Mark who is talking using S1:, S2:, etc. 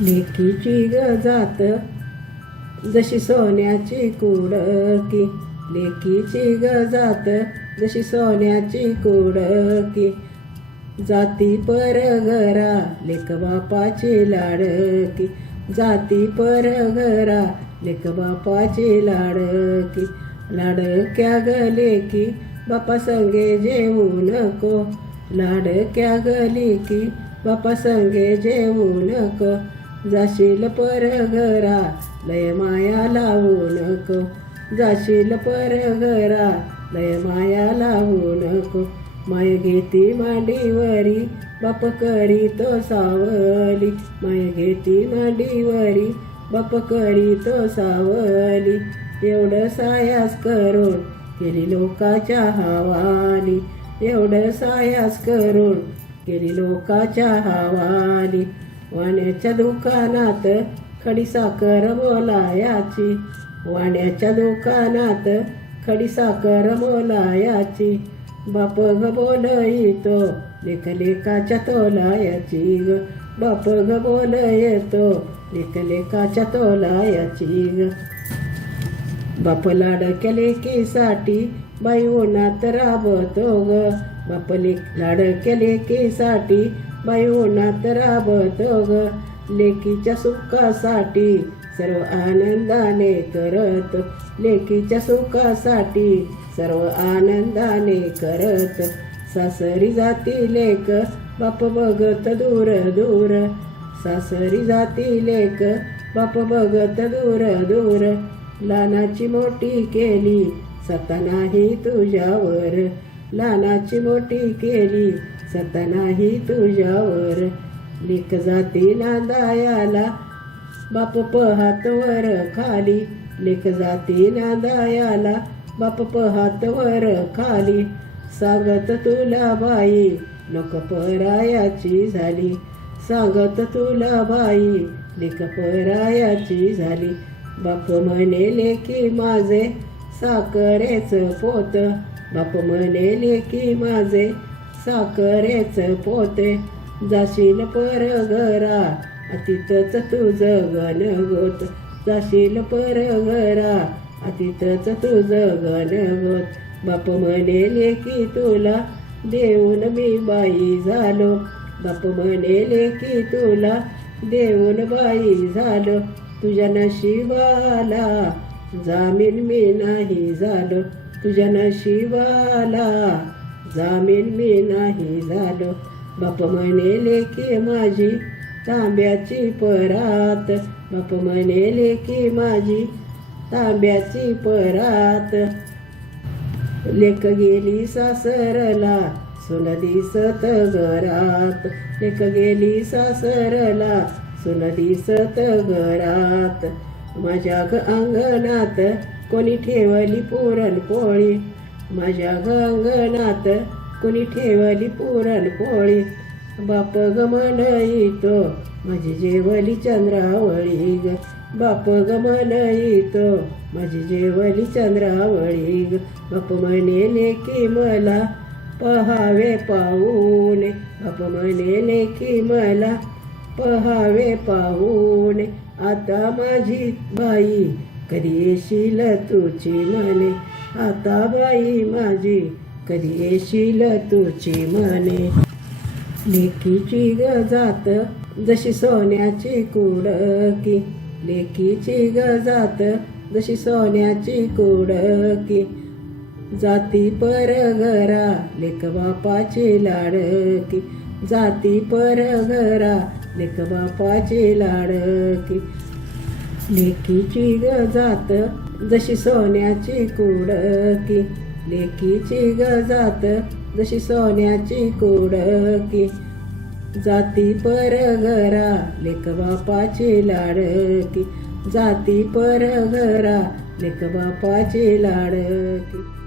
S1: लेकीची ग जात जशी सोन्याची कुडकी लेकीची ग जात जशी सोन्याची कुडकी जाती पर घरा लेक बापाची लाडकी जाती पर घरा लेक बापाची लाडकी लाडक्या ग लेकी बापा संगे जेवू नको. लाडक्या ग लेकी बापा संगे जेवू नको. जाशील पर घरा लय माया लावू नको. जाशील पर घरा लय माया लावू नको. माय घेती मांडीवरी बाप करी तो सावली. माय घेती मांडीवरी बाप करी तो सावली. एवढं सायास करून केली लोकाच्या हवाली. एवढं सायास करून केली लोकाच्या हवाली. वाण्याच्या दुकानात खडी साखर वाण्याच्या दुकानात खडी साखर बाप ग बोलतो लेखलेखाच्या तोलायाची ग. बाप ग बोल येतो लेख तोलायाची ग. बाप लाडक्या लेकीसाठी बाई उन्हात राबतो ग. बाप ले लाडक्या लेकीसाठी बाई उन्हात राबतो ग. लेकीच्या सुखासाठी सर्व आनंदाने करत. लेकीच्या सुखासाठी सर्व आनंदाने करत. सासरी जाती लेक बाप बघत दूर दूर. सासरी जाती लेक बाप बघत दूर दूर. लानाची मोठी केली सत्ता नाही तुझ्यावर. लानाची मोठी केली सतनाही नाही तुझ्यावर लेक जाती नांदायाला बाप पहात वर खाली लेख जाती नांदायाला बाप पहात वर खाली सांगत तुला बाई लोक परायाची झाली. सांगत तुला बाई लेख परायाची झाली. बाप म्हणेले की माझे साखरेच पोत. बाप म्हणेले की माझे साखरेच पोते जाशील पर घरा अतिथच तुझं गण गोत. जाशील पर घरा अतिथच तुझं गण गोत. बाप म्हणेले की तुला देऊन मी बाई झालो. बाप म्हणेले की तुला देऊन बाई झालो. तुझ्या नशिबाला जामीन मी नाही झालो. तुझ्या नशिबाला जामीन मी नाही झालो. बाप म्हणेले की माझी तांब्याची परात. बाप म्हणेले की माझी तांब्याची परात. लेक गेली सासरला सुन दिसत घरात. लेक गेली सासरला सुन दिसत घरात. माझ्या ग अंगणात कोणी ठेवली पुरणपोळी. माझ्या गंगनात कोणी ठेवली पुरणपोळी बाप ग येतो माझी जेवली चंद्रावळी ग. बाप ग येतो माझी जेवली चंद्रावळी ग. बाप म्हणेले की मला पहावे पाहुणे बाप म्हणेले की मला पहावे पाहुणे आता माझी बाई कधी येशील तुझी म्हणे आता बाई माझी कधी येशील तुझी मने लेकीची ग जात जशी सोन्याची कुडकी. लेकीची ग जात जशी सोन्याची कुडकी. जाती पर घरा लेक बापाची लाडकी. जाती पर घरा लेक बापाची लाडकी. लेखीची ग जात जशी सोन्याची कुडकी लेकीची ग जात जशी सोन्याची कुडकी जाती पर घरा लेक बापाची लाडकी जाती पर घरा लेक बापाची लाडकी